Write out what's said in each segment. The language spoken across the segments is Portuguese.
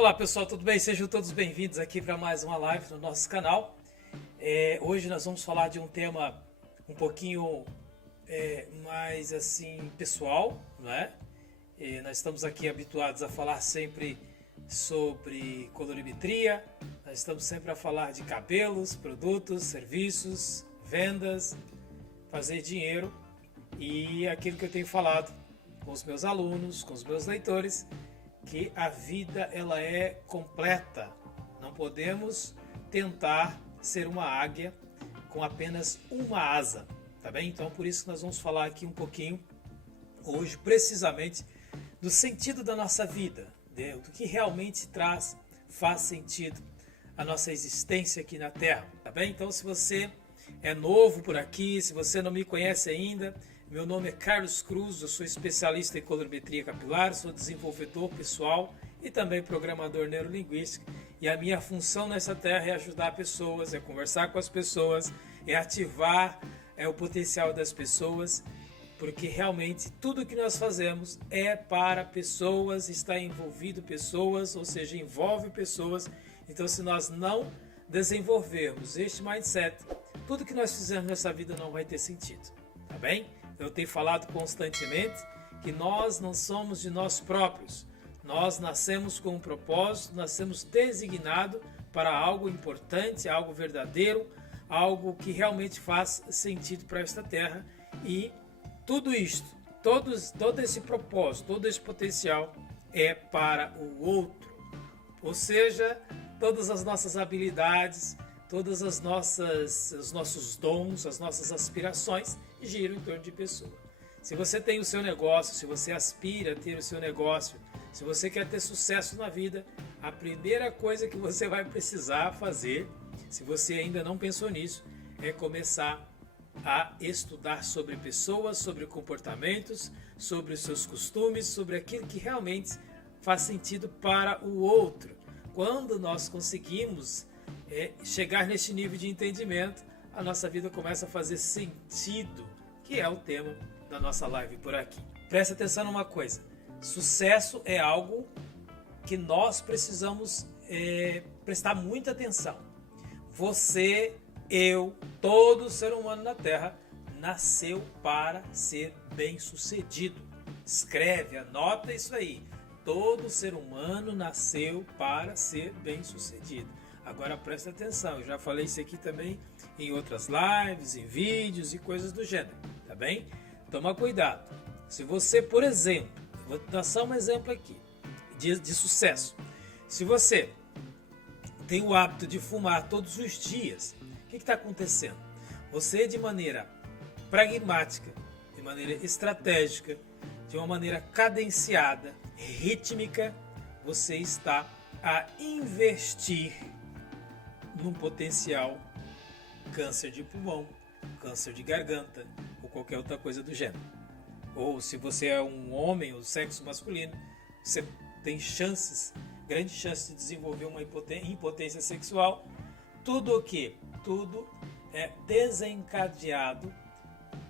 Olá pessoal, tudo bem? Sejam todos bem-vindos aqui para mais uma live no nosso canal. Hoje nós vamos falar de um tema um pouquinho mais assim pessoal, não é? Nós estamos aqui habituados a falar sempre sobre colorimetria, nós estamos sempre a falar de cabelos, produtos, serviços, vendas, fazer dinheiro e aquilo que eu tenho falado com os meus alunos, com os meus leitores, que a vida ela é completa. Não podemos tentar ser uma águia com apenas uma asa, tá bem? Então por isso que nós vamos falar aqui um pouquinho hoje precisamente do sentido da nossa vida, do que realmente faz sentido a nossa existência aqui na Terra, tá bem? Então se você é novo por aqui, se você não me conhece ainda, meu nome é Carlos Cruz, eu sou especialista em colorimetria capilar, sou desenvolvedor pessoal e também programador neurolinguístico. E a minha função nessa terra é ajudar pessoas, é conversar com as pessoas, é ativar o potencial das pessoas, porque realmente tudo que nós fazemos é para pessoas, está envolvido pessoas, ou seja, envolve pessoas. Então se nós não desenvolvermos este mindset, tudo que nós fizermos nessa vida não vai ter sentido, tá bem? Eu tenho falado constantemente que nós não somos de nós próprios. Nós nascemos com um propósito, nascemos designados para algo importante, algo verdadeiro, algo que realmente faz sentido para esta terra. E tudo isto, todo esse propósito, todo esse potencial é para o outro. Ou seja, todas as nossas habilidades, todas os nossos dons, as nossas aspirações giram em torno de pessoa. Se você tem o seu negócio, se você aspira a ter o seu negócio, se você quer ter sucesso na vida, a primeira coisa que você vai precisar fazer, se você ainda não pensou nisso, é começar a estudar sobre pessoas, sobre comportamentos, sobre os seus costumes, sobre aquilo que realmente faz sentido para o outro. Quando nós conseguimos chegar neste nível de entendimento, a nossa vida começa a fazer sentido, que é o tema da nossa live por aqui. Presta atenção numa coisa, sucesso é algo que nós precisamos prestar muita atenção. Você, eu, todo ser humano na Terra nasceu para ser bem-sucedido. Escreve, anota isso aí. Todo ser humano nasceu para ser bem-sucedido. Agora presta atenção, eu já falei isso aqui também em outras lives, em vídeos e coisas do gênero, tá bem? Toma cuidado. Se você, por exemplo, vou dar só um exemplo aqui de sucesso. Se você tem o hábito de fumar todos os dias, o que está acontecendo? Você, de maneira pragmática, de maneira estratégica, de uma maneira cadenciada, rítmica, você está a investir num potencial câncer de pulmão, câncer de garganta ou qualquer outra coisa do gênero. Ou se você é um homem ou sexo masculino, você tem grandes chances de desenvolver uma impotência sexual. Tudo o quê? Tudo é desencadeado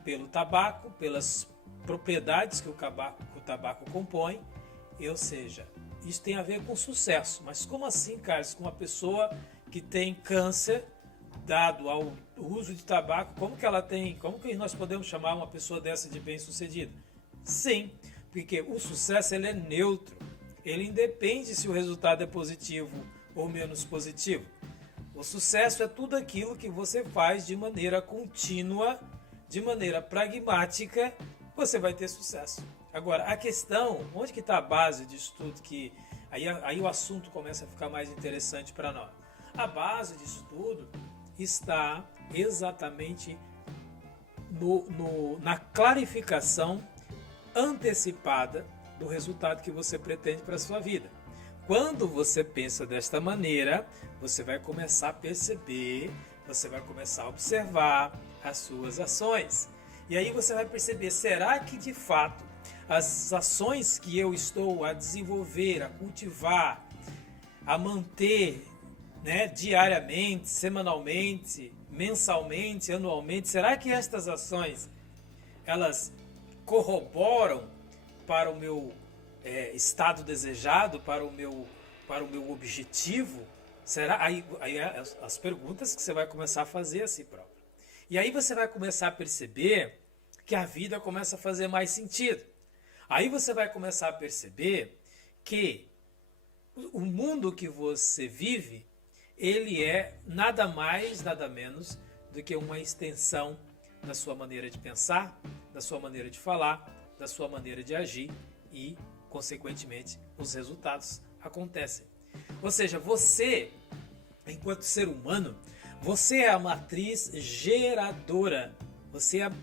pelo tabaco, pelas propriedades que o tabaco compõe, ou seja, isso tem a ver com sucesso. Mas como assim, Carlos, com uma pessoa que tem câncer, dado ao uso de tabaco, como que nós podemos chamar uma pessoa dessa de bem-sucedida? Sim, porque o sucesso ele é neutro, ele independe se o resultado é positivo ou menos positivo. O sucesso é tudo aquilo que você faz de maneira contínua, de maneira pragmática, você vai ter sucesso. Agora, a questão, onde que está a base disso tudo, que aí o assunto começa a ficar mais interessante para nós. A base disso tudo está exatamente na clarificação antecipada do resultado que você pretende para a sua vida. Quando você pensa desta maneira, você vai começar a perceber, você vai começar a observar as suas ações. E aí você vai perceber, será que de fato as ações que eu estou a desenvolver, a cultivar, a manter, diariamente, semanalmente, mensalmente, anualmente, será que estas ações elas corroboram para o meu estado desejado, para para o meu objetivo? Será? Aí as perguntas que você vai começar a fazer a si próprio. E aí você vai começar a perceber que a vida começa a fazer mais sentido. Aí você vai começar a perceber que o mundo que você vive, ele é nada mais, nada menos do que uma extensão da sua maneira de pensar, da sua maneira de falar, da sua maneira de agir e, consequentemente, os resultados acontecem. Ou seja, você, enquanto ser humano, você é a matriz geradora.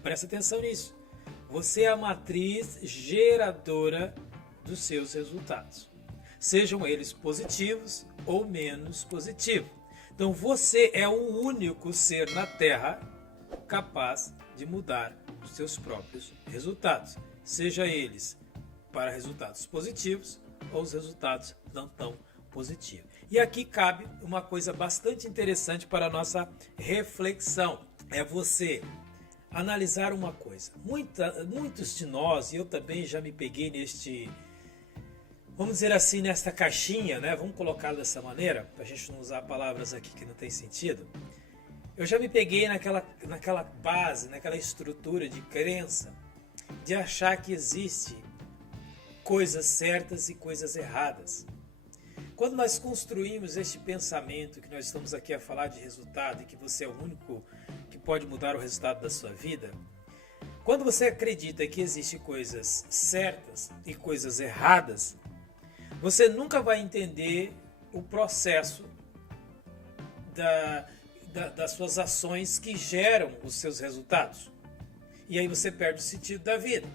Presta atenção nisso. Você é a matriz geradora dos seus resultados. Sejam eles positivos ou menos positivos. Então você é o único ser na Terra capaz de mudar os seus próprios resultados. Seja eles para resultados positivos ou os resultados não tão positivos. E aqui cabe uma coisa bastante interessante para a nossa reflexão. É você analisar uma coisa. Muitos de nós, e eu também já me peguei vamos dizer assim, nesta caixinha, né? Vamos colocar dessa maneira, para a gente não usar palavras aqui que não tem sentido. Eu já me peguei naquela base, naquela estrutura de crença, de achar que existe coisas certas e coisas erradas. Quando nós construímos este pensamento, que nós estamos aqui a falar de resultado e que você é o único que pode mudar o resultado da sua vida, quando você acredita que existem coisas certas e coisas erradas, você nunca vai entender o processo das suas ações que geram os seus resultados. E aí você perde o sentido da vida.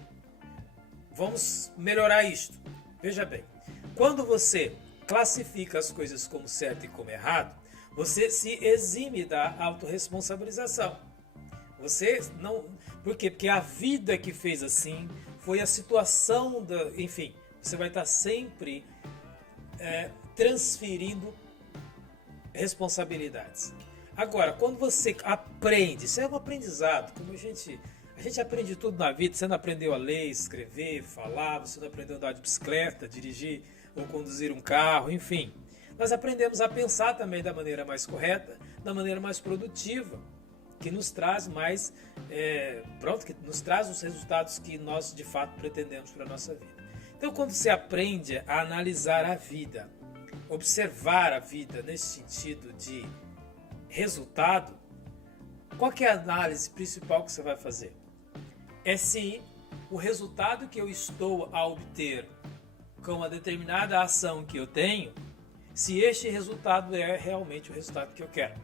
Vamos melhorar isto. Veja bem, quando você classifica as coisas como certo e como errado, você se exime da autorresponsabilização. Você não... Por quê? Porque a vida que fez assim, foi a situação enfim, você vai estar sempre transferindo responsabilidades. Agora, quando você aprende, isso é um aprendizado, como a gente aprende tudo na vida. Você não aprendeu a ler, escrever, falar, você não aprendeu a andar de bicicleta, dirigir ou conduzir um carro, enfim. Nós aprendemos a pensar também da maneira mais correta, da maneira mais produtiva, que nos traz mais, que nos traz os resultados que nós de fato pretendemos para a nossa vida. Então, quando você aprende a analisar a vida, observar a vida nesse sentido de resultado, qual que é a análise principal que você vai fazer? É se o resultado que eu estou a obter com uma determinada ação que eu tenho, se este resultado é realmente o resultado que eu quero.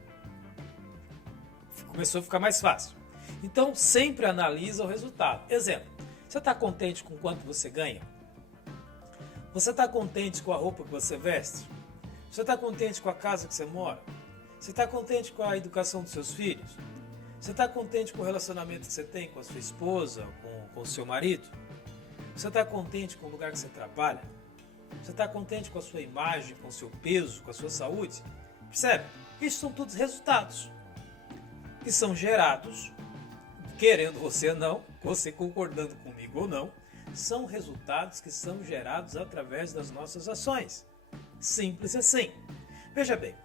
Começou a ficar mais fácil. Então, sempre analisa o resultado. Exemplo, você está contente com quanto você ganha? Você está contente com a roupa que você veste? Você está contente com a casa que você mora? Você está contente com a educação dos seus filhos? Você está contente com o relacionamento que você tem com a sua esposa, com o seu marido? Você está contente com o lugar que você trabalha? Você está contente com a sua imagem, com o seu peso, com a sua saúde? Percebe? Isso são todos resultados que são gerados, querendo você ou não, você concordando comigo ou não, são resultados que são gerados através das nossas ações. Simples assim. Veja bem,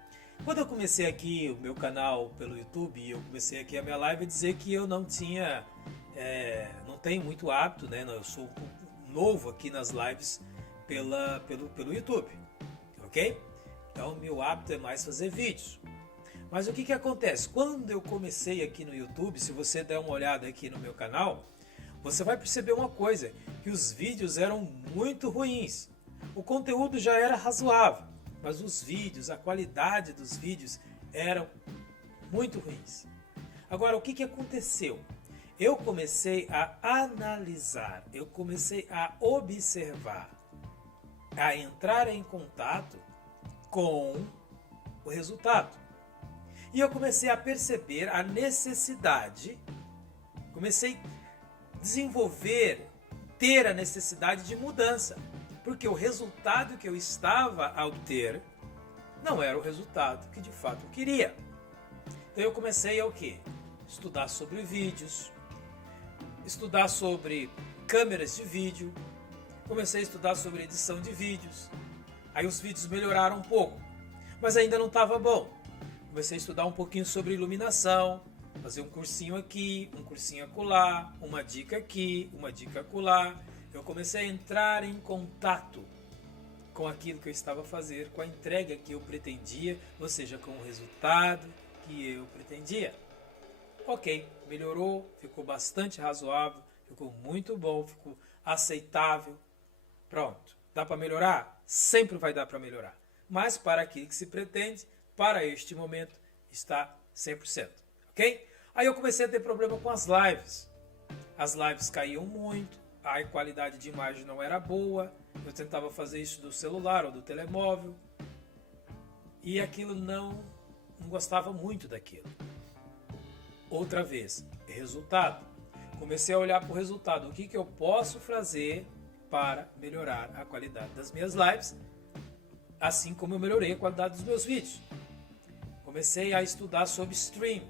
quando eu comecei aqui o meu canal pelo YouTube, eu comecei aqui a minha live a dizer que eu não tenho muito hábito, né? Eu sou um pouco novo aqui nas lives pelo YouTube, ok? Então meu hábito é mais fazer vídeos. Mas o que acontece? Quando eu comecei aqui no YouTube, se você der uma olhada aqui no meu canal, você vai perceber uma coisa, que os vídeos eram muito ruins. O conteúdo já era razoável, mas os vídeos, a qualidade dos vídeos eram muito ruins. Agora, o que aconteceu? Eu comecei a analisar, eu comecei a observar, a entrar em contato com o resultado. E eu comecei a perceber a necessidade, comecei a desenvolver, ter a necessidade de mudança. Porque o resultado que eu estava a obter não era o resultado que de fato eu queria. Então eu comecei a o quê? Estudar sobre vídeos, estudar sobre câmeras de vídeo, comecei a estudar sobre edição de vídeos, Aí os vídeos melhoraram um pouco, mas ainda não estava bom. Comecei a estudar um pouquinho sobre iluminação, fazer um cursinho aqui, um cursinho acolá, uma dica aqui, uma dica acolá. Eu comecei a entrar em contato com aquilo que eu estava a fazer, com a entrega que eu pretendia, ou seja, com o resultado que eu pretendia. Ok, melhorou, ficou bastante razoável, ficou muito bom, ficou aceitável. Pronto, dá para melhorar? Sempre vai dar para melhorar. Mas para aquilo que se pretende, para este momento, está 100%. Ok? Aí eu comecei a ter problema com as lives. As lives caíam muito, a qualidade de imagem não era boa, eu tentava fazer isso do celular ou do telemóvel, e aquilo não gostava muito daquilo. Outra vez, resultado. Comecei a olhar para o resultado, o que eu posso fazer para melhorar a qualidade das minhas lives, assim como eu melhorei a qualidade dos meus vídeos. Comecei a estudar sobre stream,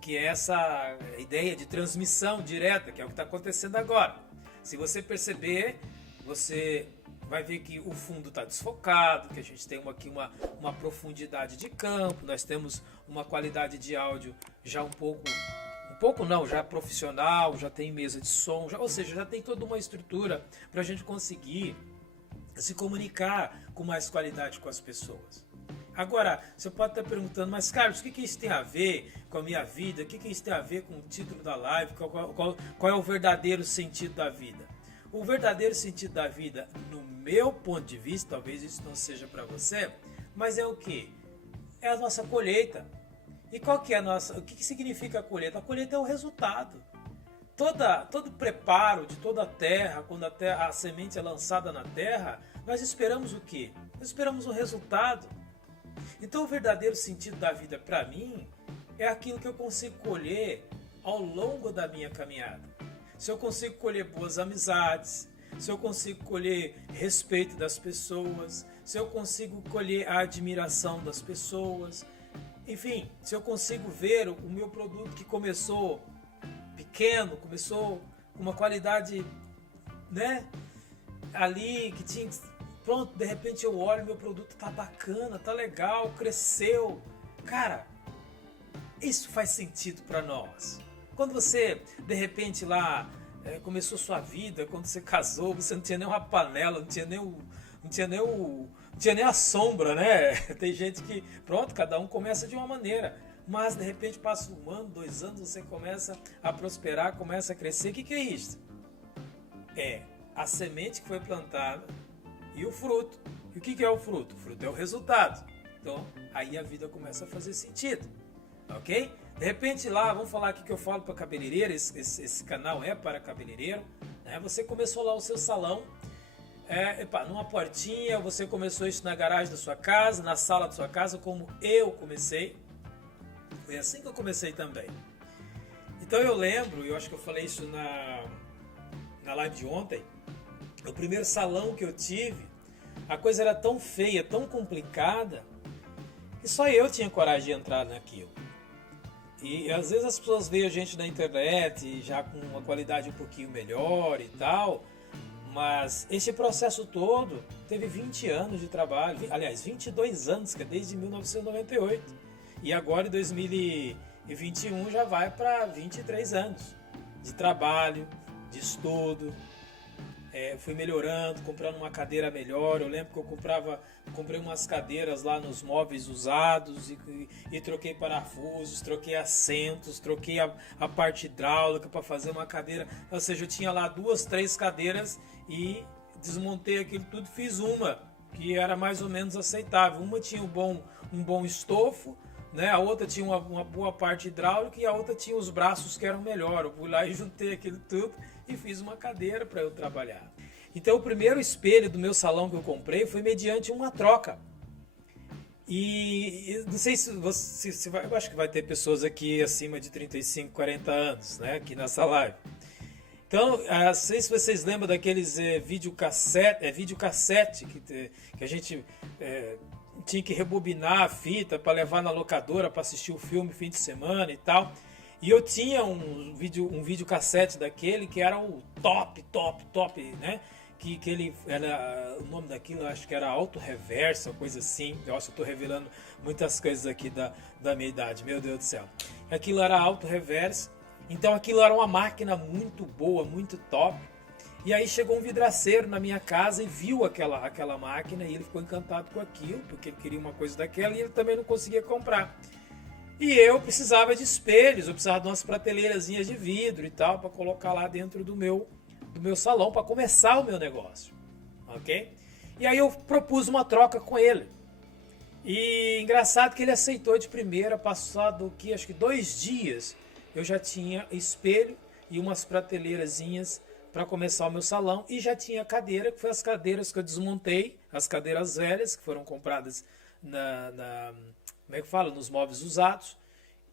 que é essa ideia de transmissão direta, que é o que está acontecendo agora. Se você perceber, você vai ver que o fundo está desfocado, que a gente tem aqui uma profundidade de campo, nós temos uma qualidade de áudio já um pouco não, já profissional, já tem mesa de som, ou seja, já tem toda uma estrutura para a gente conseguir se comunicar com mais qualidade com as pessoas. Agora, você pode estar perguntando, mas Carlos, o que isso tem a ver com a minha vida? O que isso tem a ver com o título da live? Qual é o verdadeiro sentido da vida? O verdadeiro sentido da vida, no meu ponto de vista, talvez isso não seja para você, mas é o quê? É a nossa colheita. E qual que é o que significa a colheita? A colheita é o resultado. Todo preparo de toda a terra, quando a semente é lançada na terra, nós esperamos o quê? Nós esperamos o resultado. Então o verdadeiro sentido da vida para mim é aquilo que eu consigo colher ao longo da minha caminhada. Se eu consigo colher boas amizades, se eu consigo colher respeito das pessoas, se eu consigo colher a admiração das pessoas, enfim, se eu consigo ver o meu produto que começou pequeno, começou com uma qualidade, né, ali que tinha, pronto, de repente eu olho, meu produto tá bacana, tá legal, cresceu. Cara, isso faz sentido para nós. Quando você, de repente lá, começou sua vida, quando você casou, você não tinha nem uma panela, não tinha nem a sombra, né? Tem gente que, pronto, cada um começa de uma maneira. Mas de repente passa 1 ano, 2 anos, você começa a prosperar, começa a crescer. O que é isso? É a semente que foi plantada e o fruto. E o que é o fruto? O fruto é o resultado. Então, aí a vida começa a fazer sentido. Ok? De repente lá, vamos falar aqui que eu falo para cabeleireiro, esse canal é para cabeleireiro, né? Você começou lá o seu salão, numa portinha, você começou isso na garagem da sua casa, na sala da sua casa, como eu comecei. Foi assim que eu comecei também. Então eu lembro, eu acho que eu falei isso na live de ontem, o primeiro salão que eu tive, a coisa era tão feia, tão complicada, que só eu tinha coragem de entrar naquilo. E às vezes as pessoas veem a gente na internet já com uma qualidade um pouquinho melhor e tal, mas esse processo todo teve 20 anos de trabalho, aliás, 22 anos, que é desde 1998. E agora em 2021 já vai para 23 anos de trabalho, de estudo. Fui melhorando, comprando uma cadeira melhor. Eu lembro que eu comprei umas cadeiras lá nos móveis usados e troquei parafusos, troquei assentos, troquei a parte hidráulica para fazer uma cadeira. Ou seja, eu tinha lá 2, 3 cadeiras e desmontei aquilo tudo, fiz uma que era mais ou menos aceitável. Uma tinha um bom estofo, né? A outra tinha uma boa parte hidráulica e a outra tinha os braços que eram melhor. Eu fui lá e juntei aquilo tudo e fiz uma cadeira para eu trabalhar. Então o primeiro espelho do meu salão que eu comprei foi mediante uma troca. E não sei se você vai, eu acho que vai ter pessoas aqui acima de 35, 40 anos, né, aqui nessa live. Então, não sei se vocês lembram daqueles videocassete que a gente tinha que rebobinar a fita para levar na locadora para assistir o filme fim de semana e tal. E eu tinha um videocassete daquele que era o top, né? que ele era, o nome daquilo eu acho que era auto-reversa, coisa assim. Nossa, eu tô revelando muitas coisas aqui da minha idade, meu Deus do céu. Aquilo era auto-reversa, então aquilo era uma máquina muito boa, muito top. E aí chegou um vidraceiro na minha casa e viu aquela máquina e ele ficou encantado com aquilo, porque ele queria uma coisa daquela e ele também não conseguia comprar. E eu precisava de espelhos, eu precisava de umas prateleirazinhas de vidro e tal, para colocar lá dentro do meu salão, para começar o meu negócio, ok? E aí eu propus uma troca com ele. E engraçado que ele aceitou de primeira, passado que acho que 2 dias, eu já tinha espelho e umas prateleirazinhas para começar o meu salão e já tinha cadeira, que foi as cadeiras que eu desmontei, as cadeiras velhas que foram compradas como é que fala? Nos móveis usados.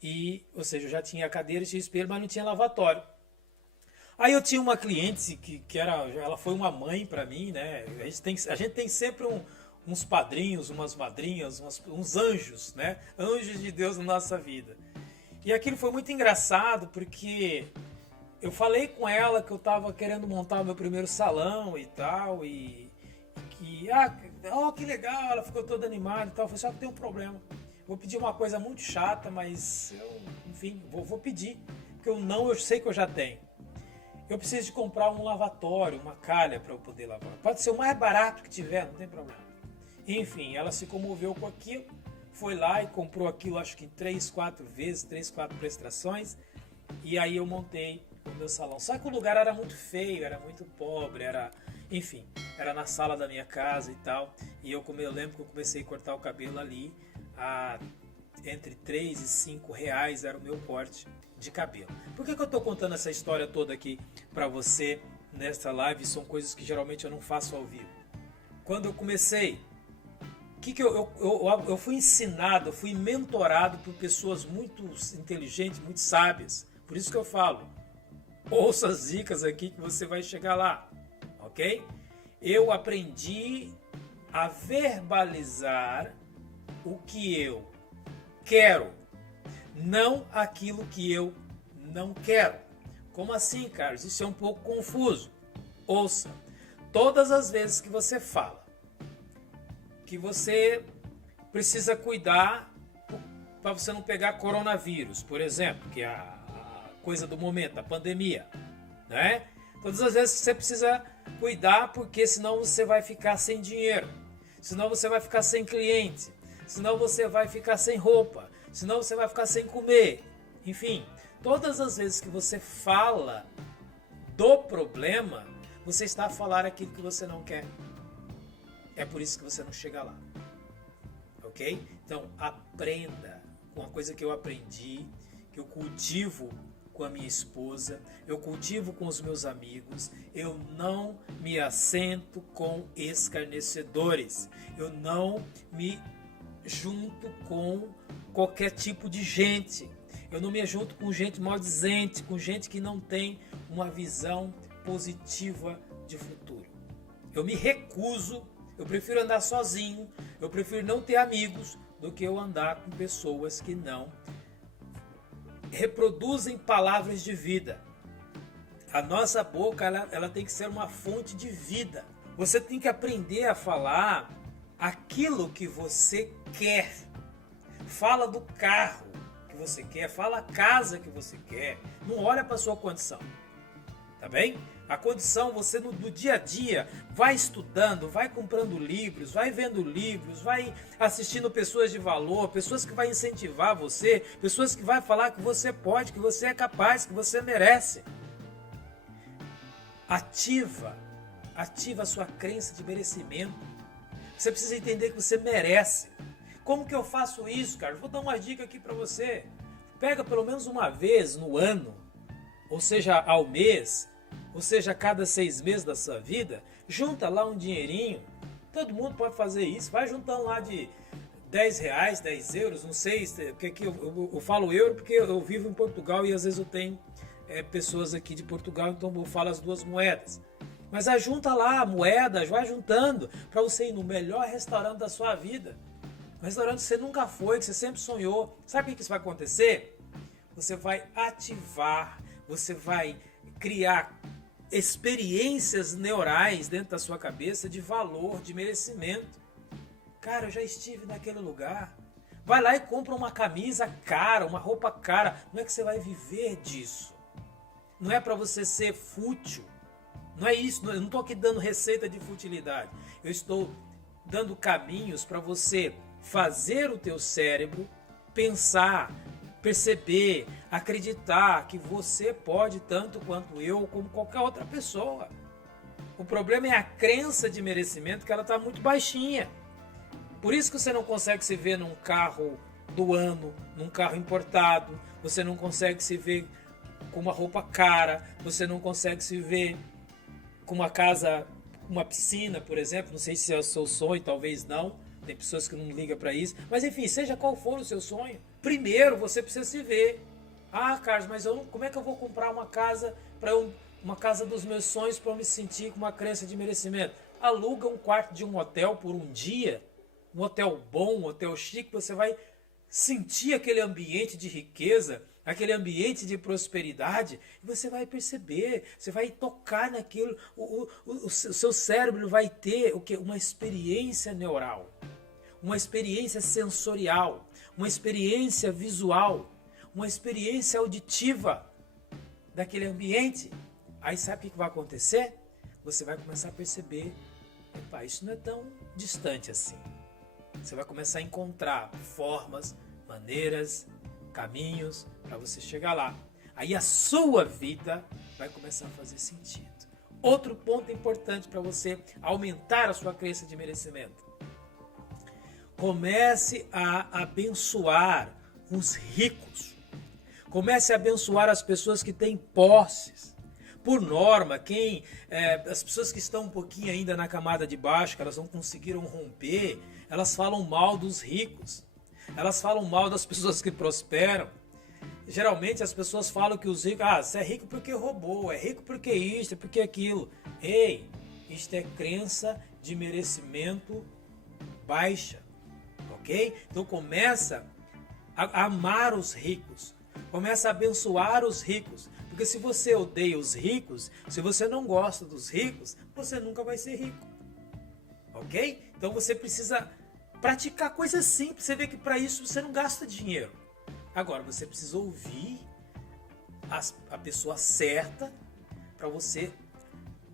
E, ou seja, eu já tinha cadeira, tinha espelho, mas não tinha lavatório. Aí eu tinha uma cliente ela foi uma mãe para mim, né? A gente tem sempre uns padrinhos, umas madrinhas, uns anjos, né? Anjos de Deus na nossa vida. E aquilo foi muito engraçado porque eu falei com ela que eu estava querendo montar o meu primeiro salão e tal, que legal, ela ficou toda animada e tal. Eu falei, só que tem um problema. Vou pedir uma coisa muito chata, mas enfim, vou pedir, porque eu sei que eu já tenho. Eu preciso de comprar um lavatório, uma calha para eu poder lavar. Pode ser o mais barato que tiver, não tem problema. Enfim, ela se comoveu com aquilo, foi lá e comprou aquilo, acho que 3, 4 vezes, 3, 4 prestações, e aí eu montei o meu salão. Só que o lugar era muito feio, era muito pobre, enfim, era na sala da minha casa e tal, e eu lembro que eu comecei a cortar o cabelo ali, entre 3 e 5 reais era o meu corte de cabelo. Por que eu estou contando essa história toda aqui para você nessa live? São coisas que geralmente eu não faço ao vivo. Quando eu comecei, eu fui ensinado, eu fui mentorado por pessoas muito inteligentes, muito sábias. Por isso que eu falo, ouça as dicas aqui que você vai chegar lá, ok? Eu aprendi a verbalizar o que eu quero, não aquilo que eu não quero. Como assim, Carlos? Isso é um pouco confuso. Ouça, todas as vezes que você fala que você precisa cuidar para você não pegar coronavírus, por exemplo, que é a coisa do momento, a pandemia, né? Todas as vezes que você precisa cuidar, porque senão você vai ficar sem dinheiro, senão você vai ficar sem cliente, senão você vai ficar sem roupa, senão você vai ficar sem comer. Enfim, todas as vezes que você fala do problema, você está a falar aquilo que você não quer. É por isso que você não chega lá. Ok? Então, aprenda com uma coisa que eu aprendi, que eu cultivo com a minha esposa, eu cultivo com os meus amigos. Eu não me assento com escarnecedores. Eu não me junto com qualquer tipo de gente. Eu não me junto com gente maldizente, com gente que não tem uma visão positiva de futuro. Eu me recuso, eu prefiro andar sozinho, eu prefiro não ter amigos do que eu andar com pessoas que não reproduzem palavras de vida. A nossa boca, ela tem que ser uma fonte de vida. Você tem que aprender a falar aquilo que você quer. Fala do carro que você quer, fala a casa que você quer. Não olha para a sua condição. Tá bem? A condição, você no dia a dia vai estudando, vai comprando livros, vai vendo livros, vai assistindo pessoas de valor, pessoas que vão incentivar você, pessoas que vão falar que você pode, que você é capaz, que você merece. Ativa a sua crença de merecimento. Você precisa entender que você merece. Como que eu faço isso, cara? Vou dar uma dica aqui para você. Pega pelo menos uma vez no ano, ou seja, ao mês, ou seja, a cada 6 meses da sua vida, junta lá um dinheirinho. Todo mundo pode fazer isso. Vai juntando lá de 10 reais, 10 euros, não sei, porque aqui eu falo euro porque eu vivo em Portugal e às vezes eu tenho pessoas aqui de Portugal, então eu falo as duas moedas. Mas junta lá moedas, vai juntando para você ir no melhor restaurante da sua vida. Um restaurante que você nunca foi, que você sempre sonhou. Sabe o que isso vai acontecer? Você vai ativar, você vai criar experiências neurais dentro da sua cabeça de valor, de merecimento. Cara, eu já estive naquele lugar. Vai lá e compra uma camisa cara, uma roupa cara. Não é que você vai viver disso. Não é para você ser fútil. Não é isso. Eu não estou aqui dando receita de futilidade. Eu estou dando caminhos para você fazer o teu cérebro pensar, perceber, acreditar que você pode tanto quanto eu, como qualquer outra pessoa. O problema é a crença de merecimento, que ela está muito baixinha. Por isso que você não consegue se ver num carro do ano, num carro importado, você não consegue se ver com uma roupa cara, você não consegue se ver com uma casa, uma piscina, por exemplo. Não sei se é o seu sonho, talvez não. Tem pessoas que não ligam para isso. Mas enfim, seja qual for o seu sonho, primeiro você precisa se ver. Ah, Carlos, mas como é que eu vou comprar uma casa uma casa dos meus sonhos para eu me sentir com uma crença de merecimento? Aluga um quarto de um hotel por um dia, um hotel bom, um hotel chique, você vai sentir aquele ambiente de riqueza, aquele ambiente de prosperidade, e você vai perceber, você vai tocar naquilo, o seu cérebro vai ter uma experiência neural, uma experiência sensorial, uma experiência visual, uma experiência auditiva daquele ambiente. Aí sabe o que vai acontecer? Você vai começar a perceber, isso não é tão distante assim. Você vai começar a encontrar formas, maneiras, caminhos para você chegar lá. Aí a sua vida vai começar a fazer sentido. Outro ponto importante para você aumentar a sua crença de merecimento. Comece a abençoar os ricos. Comece a abençoar as pessoas que têm posses. Por norma, as pessoas que estão um pouquinho ainda na camada de baixo, que elas não conseguiram romper, elas falam mal dos ricos. Elas falam mal das pessoas que prosperam. Geralmente as pessoas falam que os ricos, você é rico porque roubou, é rico porque isto, é porque aquilo. Ei, isto é crença de merecimento baixa, ok? Então começa a amar os ricos, começa a abençoar os ricos, porque se você odeia os ricos, se você não gosta dos ricos, você nunca vai ser rico, ok? Então você precisa praticar coisas simples. Você vê que para isso você não gasta dinheiro. Agora você precisa ouvir a pessoa certa para você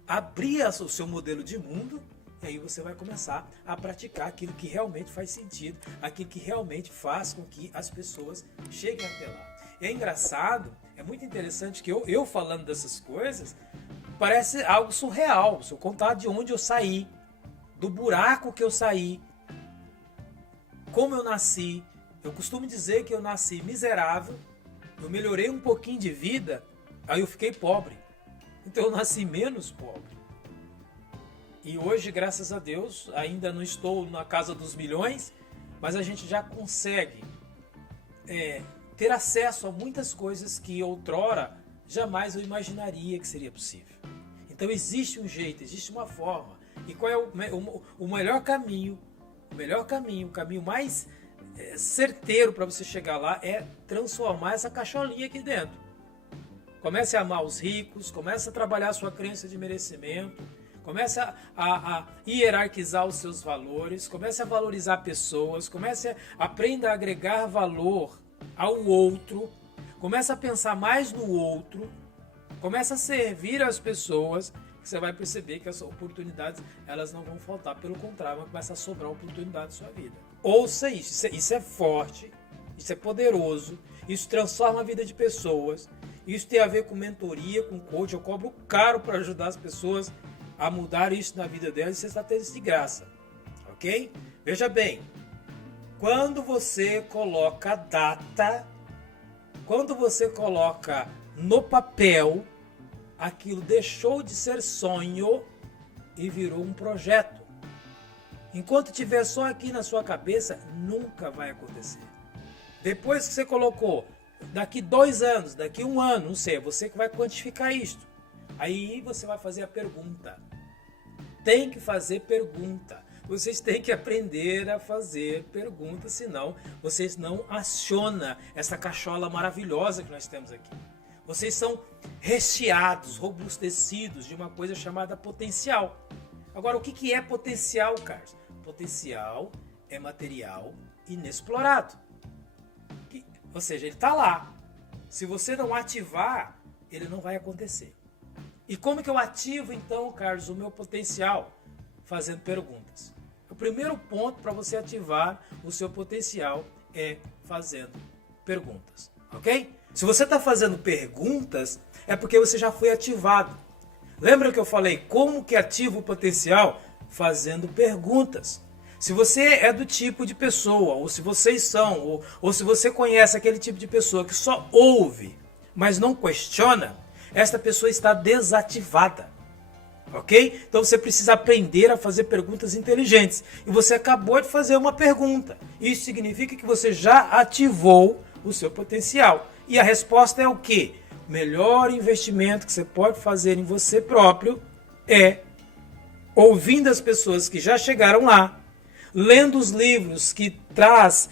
abrir o seu modelo de mundo, e aí você vai começar a praticar aquilo que realmente faz sentido, aquilo que realmente faz com que as pessoas cheguem até lá. E é engraçado, é muito interessante que eu falando dessas coisas, parece algo surreal. Se eu contar de onde eu saí, do buraco que eu saí, como eu nasci, eu costumo dizer que eu nasci miserável, eu melhorei um pouquinho de vida, aí eu fiquei pobre. Então eu nasci menos pobre. E hoje, graças a Deus, ainda não estou na casa dos milhões, mas a gente já consegue ter acesso a muitas coisas que outrora jamais eu imaginaria que seria possível. Então existe um jeito, existe uma forma. E qual é o melhor caminho? O caminho mais certeiro para você chegar lá é transformar essa cacholinha aqui dentro. Comece a amar os ricos, comece a trabalhar a sua crença de merecimento, comece a hierarquizar os seus valores, comece a valorizar pessoas, aprenda a agregar valor ao outro, comece a pensar mais no outro, comece a servir as pessoas, que você vai perceber que as oportunidades elas não vão faltar, pelo contrário, vai começar a sobrar oportunidade na sua vida. Ouça isso é forte, isso é poderoso, isso transforma a vida de pessoas, isso tem a ver com mentoria, com coach. Eu cobro caro para ajudar as pessoas a mudar isso na vida delas, e você está tendo isso de graça, ok? Veja bem, quando você coloca data, quando você coloca no papel, aquilo deixou de ser sonho e virou um projeto. Enquanto estiver só aqui na sua cabeça, nunca vai acontecer. Depois que você colocou, daqui 2 anos, daqui 1 ano, não sei, é você que vai quantificar isto. Aí você vai fazer a pergunta. Tem que fazer pergunta. Vocês têm que aprender a fazer perguntas, senão vocês não acionam essa cachola maravilhosa que nós temos aqui. Vocês são recheados, robustecidos de uma coisa chamada potencial. Agora, o que é potencial, Carlos? Potencial é material inexplorado. Ou seja, ele está lá. Se você não ativar, ele não vai acontecer. E como que eu ativo, então, Carlos, o meu potencial? Fazendo perguntas. O primeiro ponto para você ativar o seu potencial é fazendo perguntas, ok? Se você está fazendo perguntas, é porque você já foi ativado. Lembra que eu falei como que ativa o potencial? Fazendo perguntas. Se você é do tipo de pessoa, ou se vocês são, ou se você conhece aquele tipo de pessoa que só ouve, mas não questiona, esta pessoa está desativada. Ok? Então você precisa aprender a fazer perguntas inteligentes. E você acabou de fazer uma pergunta. Isso significa que você já ativou o seu potencial. E a resposta é o quê? O melhor investimento que você pode fazer em você próprio é ouvindo as pessoas que já chegaram lá, lendo os livros que traz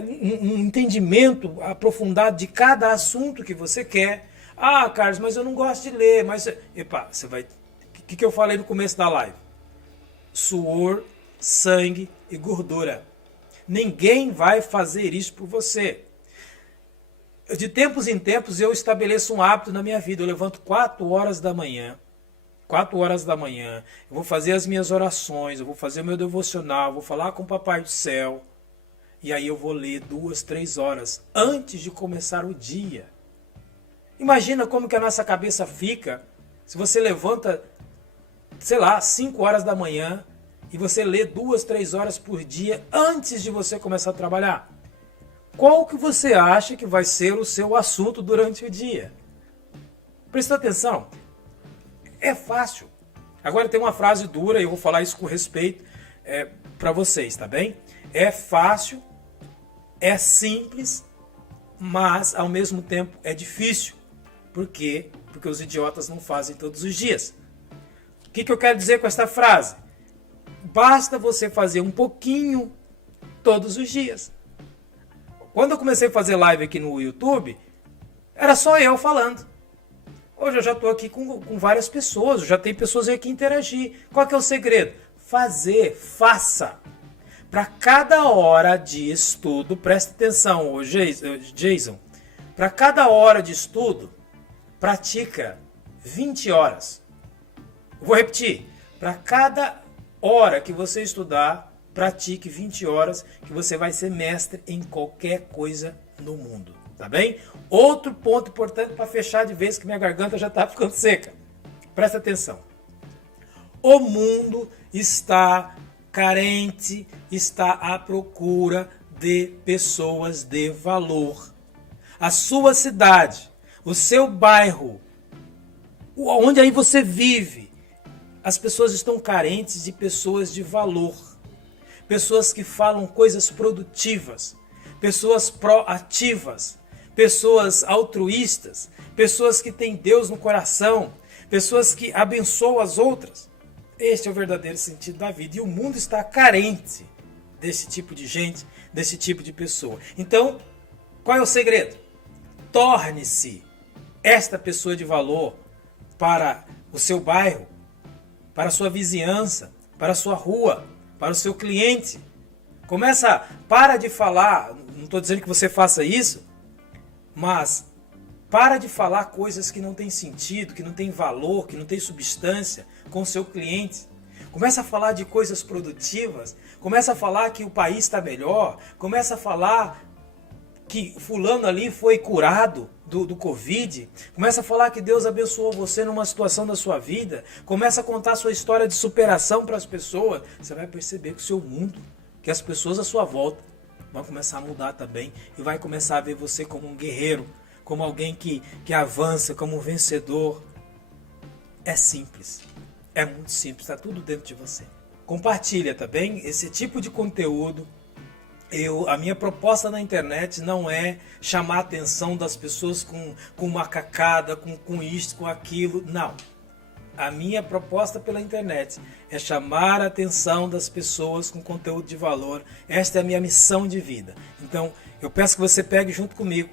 um entendimento aprofundado de cada assunto que você quer. Ah, Carlos, mas eu não gosto de ler. Mas, epa, você vai... O que eu falei no começo da live? Suor, sangue e gordura. Ninguém vai fazer isso por você. De tempos em tempos eu estabeleço um hábito na minha vida. Eu levanto 4 horas da manhã. 4 horas da manhã. Eu vou fazer as minhas orações. Eu vou fazer o meu devocional. Vou falar com o Papai do Céu. E aí eu vou ler 2, 3 horas antes de começar o dia. Imagina como que a nossa cabeça fica se você levanta, sei lá, 5 horas da manhã e você lê 2, 3 horas por dia antes de você começar a trabalhar. Qual que você acha que vai ser o seu assunto durante o dia? Presta atenção. É fácil. Agora tem uma frase dura e eu vou falar isso com respeito para vocês, tá bem? É fácil, é simples, mas ao mesmo tempo é difícil. Por quê? Porque os idiotas não fazem todos os dias. O que eu quero dizer com esta frase? Basta você fazer um pouquinho todos os dias. Quando eu comecei a fazer live aqui no YouTube, era só eu falando. Hoje eu já estou aqui com várias pessoas, já tem pessoas aí que interagir. Qual que é o segredo? Faça. Para cada hora de estudo, presta atenção, Jason, para cada hora de estudo, pratica 20 horas. Vou repetir, para cada hora que você estudar, pratique 20 horas, que você vai ser mestre em qualquer coisa no mundo, tá bem? Outro ponto importante para fechar de vez, que minha garganta já está ficando seca. Presta atenção. O mundo está carente, está à procura de pessoas de valor. A sua cidade, o seu bairro, onde aí você vive, as pessoas estão carentes de pessoas de valor. Pessoas que falam coisas produtivas, pessoas proativas, pessoas altruístas, pessoas que têm Deus no coração, pessoas que abençoam as outras. Este é o verdadeiro sentido da vida. E o mundo está carente desse tipo de gente, desse tipo de pessoa. Então, qual é o segredo? Torne-se esta pessoa de valor para o seu bairro, para a sua vizinhança, para a sua rua, para o seu cliente. Para de falar, não estou dizendo que você faça isso, mas para de falar coisas que não têm sentido, que não têm valor, que não têm substância com o seu cliente. Começa a falar de coisas produtivas, começa a falar que o país está melhor, começa a falar que fulano ali foi curado do Covid, começa a falar que Deus abençoou você numa situação da sua vida, começa a contar a sua história de superação para as pessoas, você vai perceber que o seu mundo, que as pessoas à sua volta vão começar a mudar também e vai começar a ver você como um guerreiro, como alguém que avança, como um vencedor. É simples, é muito simples, está tudo dentro de você. Compartilha, tá bem? Esse tipo de conteúdo. A minha proposta na internet não é chamar a atenção das pessoas com macacada, com isto, com aquilo, não. A minha proposta pela internet é chamar a atenção das pessoas com conteúdo de valor. Esta é a minha missão de vida. Então, eu peço que você pegue junto comigo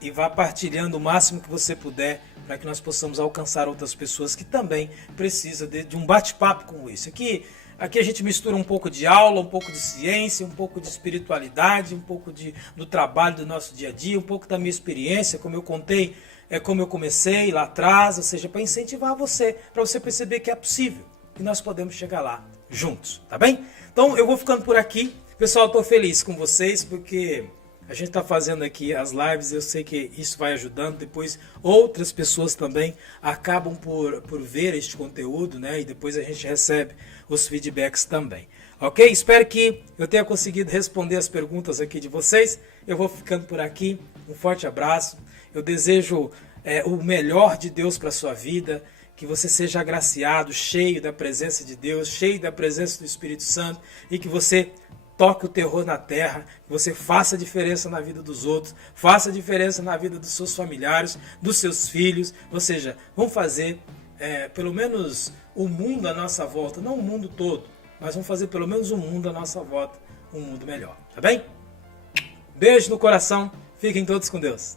e vá partilhando o máximo que você puder para que nós possamos alcançar outras pessoas que também precisam de um bate-papo como esse. Aqui a gente mistura um pouco de aula, um pouco de ciência, um pouco de espiritualidade, um pouco do trabalho do nosso dia a dia, um pouco da minha experiência, como eu contei, como eu comecei lá atrás, ou seja, para incentivar você, para você perceber que é possível, que nós podemos chegar lá juntos, tá bem? Então eu vou ficando por aqui. Pessoal, estou feliz com vocês porque a gente está fazendo aqui as lives, eu sei que isso vai ajudando, depois outras pessoas também acabam por ver este conteúdo, né? E depois a gente recebe os feedbacks também. Ok? Espero que eu tenha conseguido responder as perguntas aqui de vocês. Eu vou ficando por aqui. Um forte abraço. Eu desejo o melhor de Deus para a sua vida, que você seja agraciado, cheio da presença de Deus, cheio da presença do Espírito Santo e que você toque o terror na terra, que você faça diferença na vida dos outros, faça diferença na vida dos seus familiares, dos seus filhos, ou seja, vamos fazer pelo menos o mundo à nossa volta, não o mundo todo, mas vamos fazer pelo menos o mundo à nossa volta, um mundo melhor, tá bem? Beijo no coração, fiquem todos com Deus.